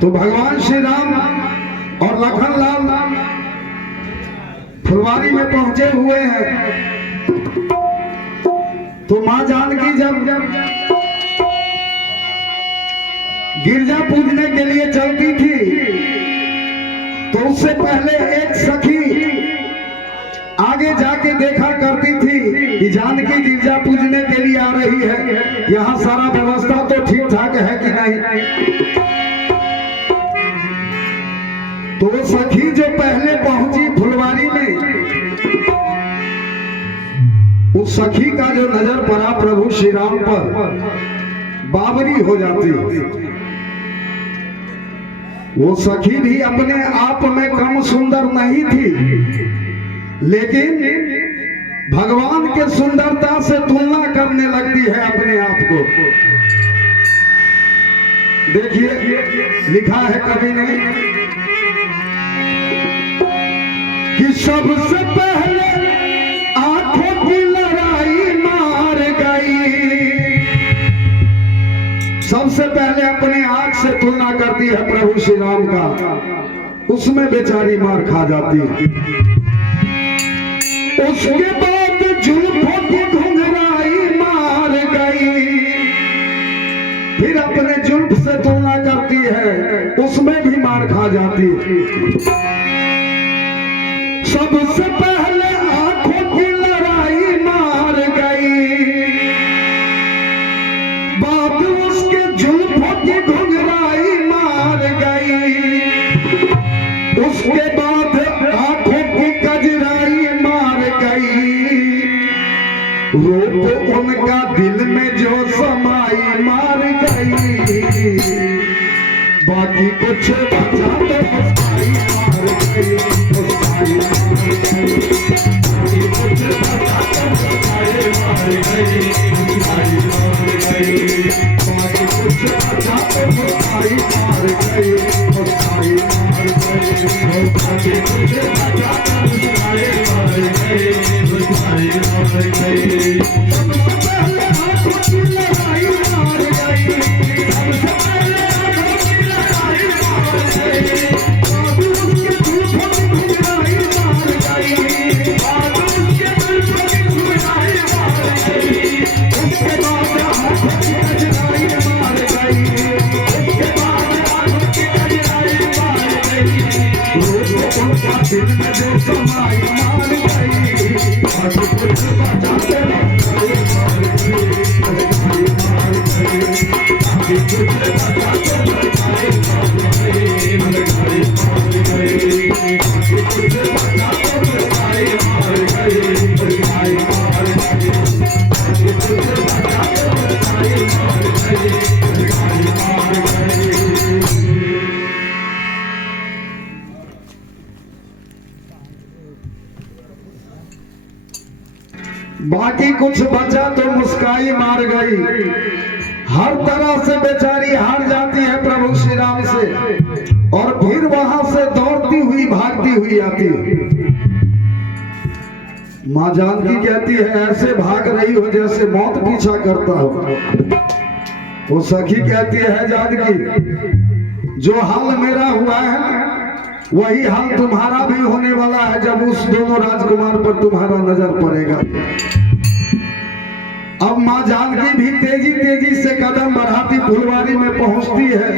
तो भगवान श्री राम और लखन लाल फुलवारी में पहुंचे हुए हैं। तो मां जानकी जब गिरजा पूजने के लिए चलती थी तो उससे पहले एक सखी आगे जाके देखा करती थी कि जानकी गिरजा पूजने के लिए आ रही है, यहाँ सारा व्यवस्था तो ठीक ठाक है कि नहीं। तो वो सखी जो पहले पहुंची फुलवारी में, उस सखी का जो नजर पड़ा प्रभु श्री राम पर, बावरी हो जाती। वो सखी भी अपने आप में कम सुंदर नहीं थी, लेकिन भगवान के सुंदरता से तुलना करने लगती है अपने आप को। देखिए लिखा है कवि ने कि सबसे पहले आंखों की लड़ाई मार गई। सबसे पहले अपने आंख से तुलना करती है प्रभु श्री राम का, उसमें बेचारी मार खा जाती है। उसके बाद जुल्फों की घुंघराई मार गई, फिर अपने जुल्फ से तुलना करती है, उसमें भी मार खा जाती है। सबसे पहले आंखों की लड़ाई मार गई, बाद उसके जुल्फों की घुंघराई मार गई, उसके बाद आंखों की कजराई मार गई, रूप उनका दिल में जो समाई मार गई, बाकी कुछ बचा तो मुस्काई मार गई, मुस्काई बाकी कुछ बचा तो मुस्काई मार गई। हर तरह से बेचारी हार जाती है प्रभु श्री राम से, और फिर वहां से दौड़ती हुई भागती हुई आती है। मां जानकी कहती है ऐसे भाग रही हो जैसे मौत पीछा करता हो। वो सखी कहती है जानकी जो हाल मेरा हुआ है वही हाल तुम्हारा भी होने वाला है जब उस दोनों राजकुमार पर तुम्हारा नजर पड़ेगा। अब मां जानकी भी तेजी तेजी से कदम बढ़ाती फुलवारी में पहुंचती है,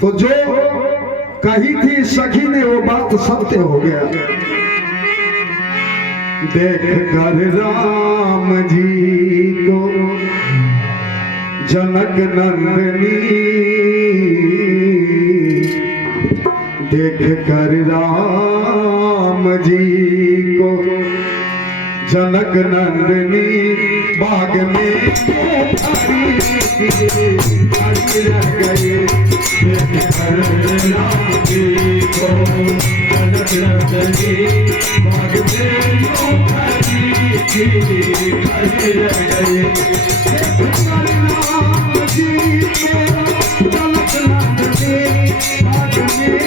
तो जो कही थी सखी ने वो बात सत्य हो गया। देख कर राम जी को जनक नंदनी, देख कर रम जी को जनक नंदनी, बाग में रह गए। देख कर राम जी को जनक नंदनी, बाग में रह गए। देख कर राम जी को जनक नंदनी, बाग में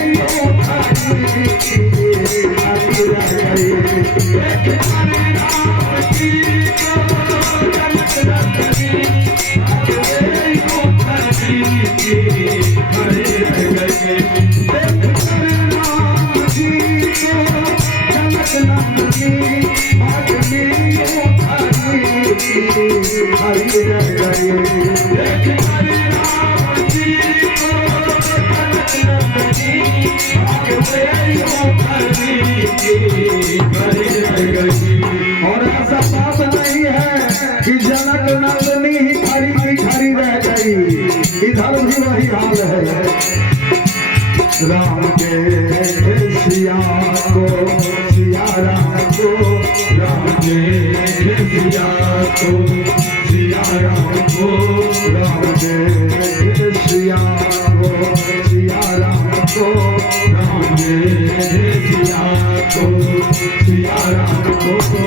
और ऐसा बात नहीं है कि जनक नंदनी ही खरी की खरी रह गई, इधर भी वही हाल है। राम के सिया को सिया राम को, राम के सिया को सिया राम को, राम के सिया को सिया राम को, राम के सिया को सिया राम को।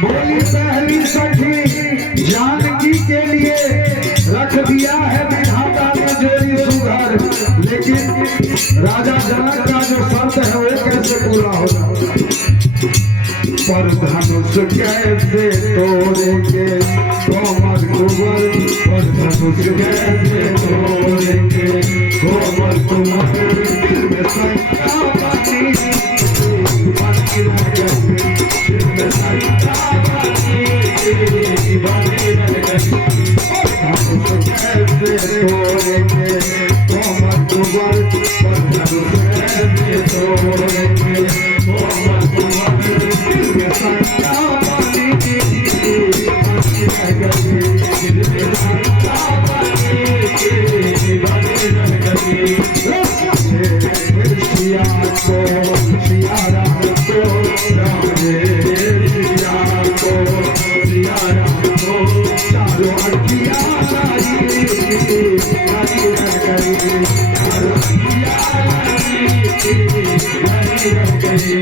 बोली पहली सखी जानकी के लिए रख दिया है विधाता ने जोड़ी सुघर, लेकिन राजा जनक का जो शर्त है वो कैसे पूरा होगा। पर धनुष कैसे तोड़ेंगे कोमल कुंवर, पर धनुष कैसे तोड़ेंगे कोमल कोमल दिल में शंका बनी बनी रह गई दिल में शंका बनी बनी रह गई धनुष कैसे तोड़ेंगे कोमल कोमल धनुष कैसे तोड़ेंगे कोमल कोमल दिल में शंका बनी रह गई दिल में शंका बनी बनी रह गई सिया को सिया राम को राम रे सिया को सिया राम को चारों अखियाँ लाई रह गई चारों अखियाँ लाई रह गई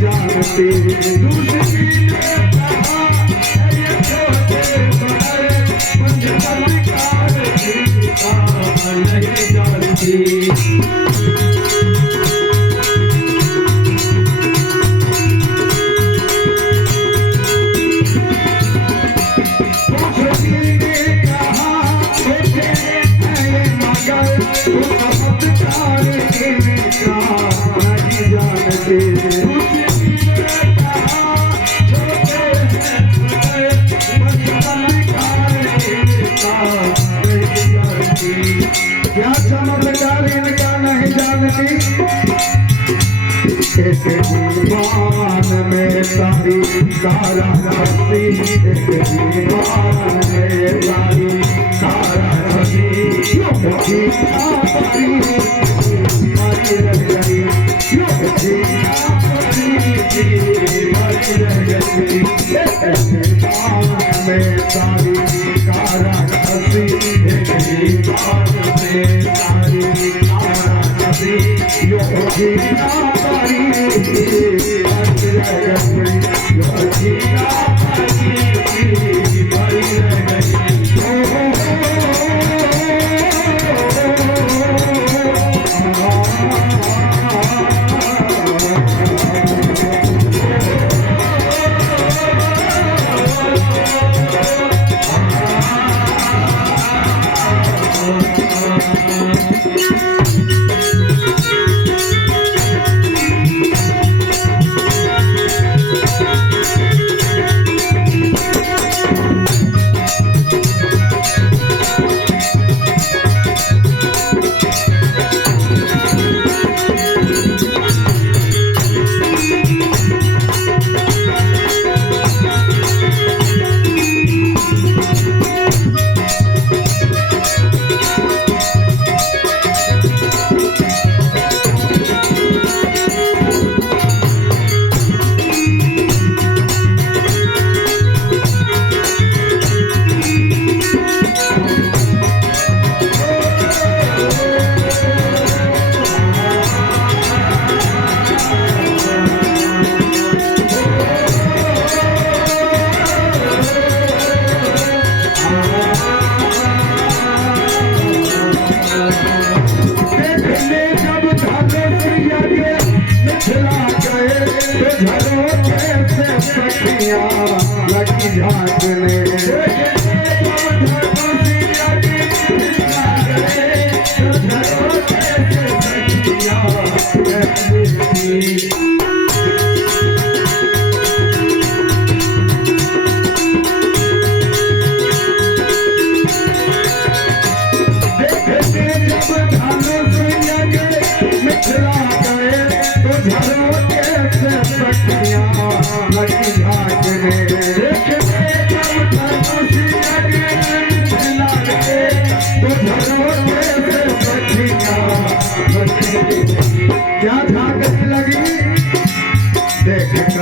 जानते दूसरी ने कहा ये छोटे बड़े पंचकार जीता नहीं जानती क्या चमत्कार इनका नहीं जानती दीवान में सारी सारा हसी दीवान में सारी सारा हसी मरी रह गई मरी रह गई दीवान में सारी सारा हसी दीवान में सारी सारा हसी योगी पारी रह गई योगी पारी रह गई लगी झांकने लगी झांकने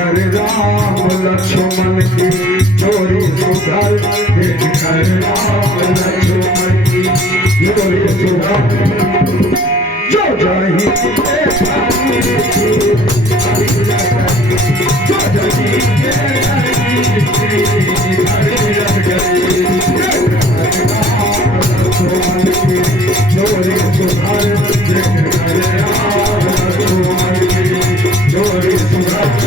कर राम लक्ष्मण की जोड़ी सुधर देख कर राम लक्ष्मण की जोड़ी सुधर जो जाही जो जाही जोड़ी सुधर देख कर राम लक्ष्मण की जोड़ी सुधर